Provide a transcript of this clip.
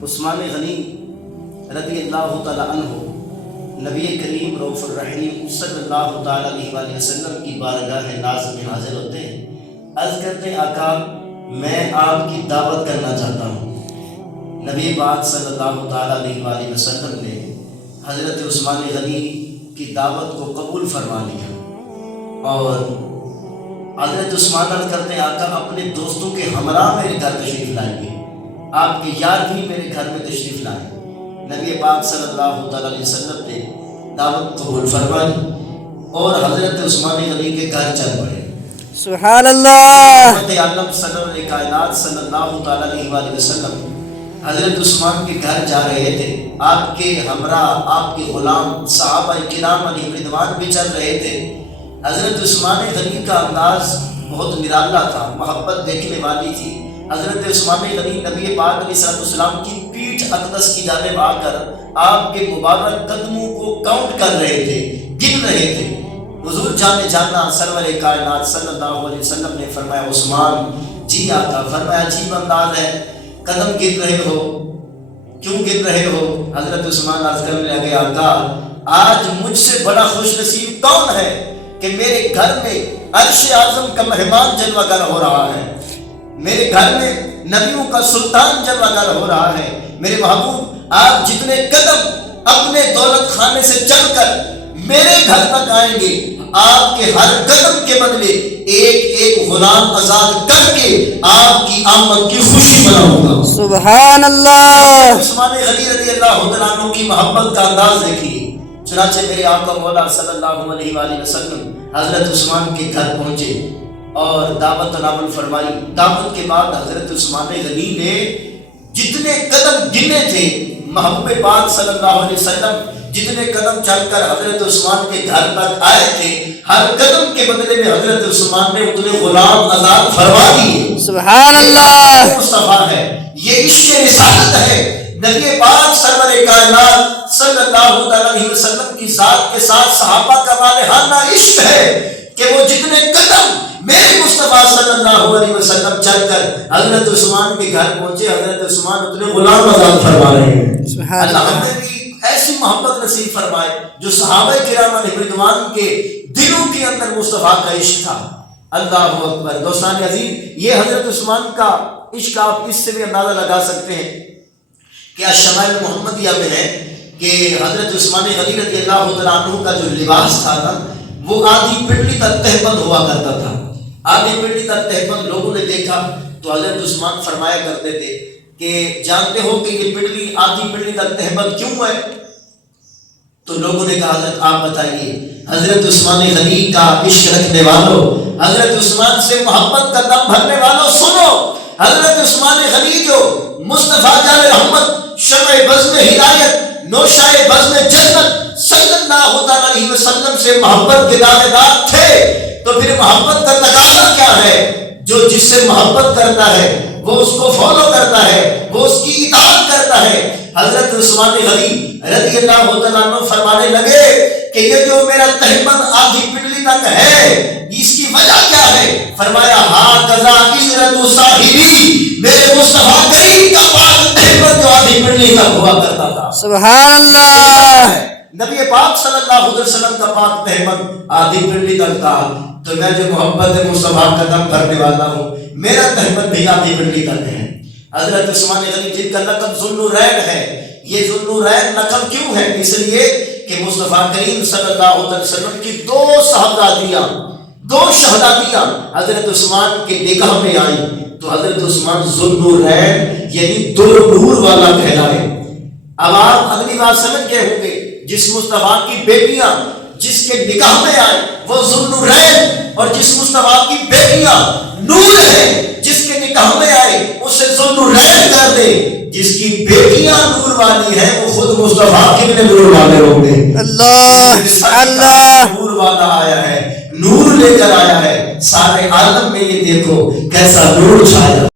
عثمان غنی رضی اللہ تعالیٰ عنہ نبی کریم رؤوف الرحیم صلی اللہ تعالیٰ علیہ وآلہ وسلم کی بارگاہ ناز میں حاضر ہوتے ہیں، عرض کرتے ہیں آقا میں آپ کی دعوت کرنا چاہتا ہوں۔ نبی پاک صلی اللہ تعالیٰ علیہ وآلہ وسلم نے حضرت عثمان غنی کی دعوت کو قبول فرما لیا اور حضرت عثمان عرض کرتے ہیں آقا اپنے دوستوں کے ہمراہ میرے گھر تشریف لائیے، آپ کے یار بھی میرے گھر میں تشریف لائیں۔ نبی پاک صلی اللہ تعالیٰ علیہ وسلم نے دعوت قبول فرمائی اور حضرت عثمان غنی کے گھر چل پڑے۔ سبحان اللہ۔ رحمت عالم صدر کائنات صلی اللہ تعالیٰ علیہ وآلہ وسلم حضرت عثمان کے گھر جا رہے تھے، آپ کے ہمراہ آپ کے غلام صحابہ کرام علیہ رضوان بھی چل رہے تھے۔ حضرت عثمان غنی کا انداز بہت نرالا تھا، محبت دیکھنے والی تھی۔ حضرت عثمان غنی نبی پاک علیہ السلام کی پیٹھ اقدس کی جانب آ کر آپ کے مبارک قدموں کو کاؤنٹ کر رہے تھے، گن رہے تھے۔ حضور جانا سرور کائنات صلی اللہ علیہ وسلم نے فرمایا عثمان جی آقا، فرمایا عجیب انداز ہے، قدم گن رہے ہو، کیوں گن رہے ہو؟ حضرت عثمان عرض کرنے لگے آقا آج مجھ سے بڑا خوش نصیب کون ہے کہ میرے گھر میں عرش اعظم کا مہمان جلوہ گر ہو رہا ہے، میرے گھر میں نبیوں کا سلطان جلوہ گر ہو رہا ہے۔ میرے محبوب آپ جتنے قدم اپنے دولت خانے سے چل کر میرے گھر تک آئیں گے، آپ کے ہر قدم کے بدلے ایک ایک غلام آزاد کر کے آپ کی آمد کی خوشی مناؤں گا۔ سبحان اللہ۔ عثمان غنی رضی اللہ عنہ کی محبت کا انداز دیکھیے۔ چنانچہ میرے آقا مولا صلی اللہ علیہ وآلہ وسلم حضرت عثمان کے گھر پہنچے اور دعوت نامل فرمائی۔ دعوت کے بعد حضرت عثمان غنی نے جتنے قدم گنے تھے، محبوب پاک صلی اللہ علیہ وسلم جتنے قدم چل کر حضرت عثمان کے گھر تک آئے تھے، ہر قدم کے بدلے میں حضرت عثمان نے اتنے غلام آزاد فرما دیے۔ سبحان اللہ۔ مصطفیٰ ہے، یہ عشق رسالت ہے۔ نبی پاک سرور کائنات صلی اللہ علیہ وسلم کی ذات کے ساتھ صحابہ کا والہانہ عشق ہے کہ وہ جتنے قدم میرے مصطفیٰ صلی اللہ علیہ وسلم چل کر حضرت عثمان کے گھر پہنچے، حضرت عثمان اتنے غلام آزاد فرما رہے ہیں۔ اللہ ہمیں بھی ایسی محبت نصیب فرمائے جو صحابہ کرام علیہ رضوان کے دلوں کے اندر مصطفیٰ کا عشق تھا۔ اللہ اکبر۔ دوستان عزیز، یہ حضرت عثمان کا عشق آپ اس سے بھی اندازہ لگا سکتے ہیں کہ شمائل محمدیہ میں ہے کہ حضرت عثمان غنی رضی اللہ تعالیٰ عنہ کا جو لباس تھا نا، وہ آدھی پنڈلی تک تہبند ہوا کرتا تھا۔ آدھی پنڈلی تک تہبند لوگوں نے دیکھا تو حضرت عثمان فرمایا کرتے تھے کہ جانتے ہو کہ یہ پنڈلی آدھی پنڈلی تک تہبند کیوں ہے؟ تو لوگوں نے کہا حضرت آپ بتائیے۔ حضرت عثمان غنی کا عشق رکھنے والوں، حضرت عثمان سے محبت کا دم بھرنے والوں سنو، حضرت عثمان غنی جو مصطفیٰ جان رحمت، شمع بزم ہدایت، نوشائے بزم جنت صلی اللہ علیہ وسلم سے محبت کے دعوے دار تھے، تو پھر محبت کا تقاضا کیا ہے؟ جو جس سے محبت کرتا ہے وہ اس کو فالو کرتا ہے، وہ اس کی اطاعت کرتا ہے۔ حضرت عثمان غنی رضی اللہ تعالیٰ عنہ فرمانے لگے کہ یہ جو میرا تہبند آدھی پنڈلی تک ہے، اس کی وجہ کیا ہے؟ فرمایا ہاکذا عزرت صاحبی، میرے مصطفیٰ کریم کا پاک تہبند جو آدھی پنڈلی تک ہوا کرتا تھا۔ سبحان اللہ۔ نبی پاک صلی اللہ علیہ وسلم کا پاک تہبند آدھی پنڈلی تک تھا، تو میں جو محبت مصطفیٰ کا دم بھرنے والا ہوں، میرا تہبند بھی آدھی پنڈلی تک ہے۔ حضرت عثمان غنی جن کا لقب ذوالنورین ہے، یہ ذوالنورین لقب کیوں ہے؟ اس لیے کہ مصطفیٰ کریم صلی اللہ علیہ وسلم کی دو شہادیاں حضرت عثمان کے نکاح میں آئیں، تو حضرت عثمان ذوالنورین یعنی دو نور والا کہلائے۔ اب آپ اگلی بات سمجھ گئے ہوں گے، جس مصطفیٰ کی بیٹیاں جس کے نکاح میں آئے وہ ذوالنورین، اور جس مصطفیٰ کی بیٹیاں نور ہے جس کے نکاح میں آئے اسے ذوالنورین کر دے۔ جس کی بیٹیاں نور والی ہیں وہ خود مصطفیٰ کتنے نور والے ہوں گے۔ اللہ اللہ۔ نور والا آیا ہے، نور لے کر آیا ہے، سارے عالم میں یہ دیکھو کیسا نور چھایا۔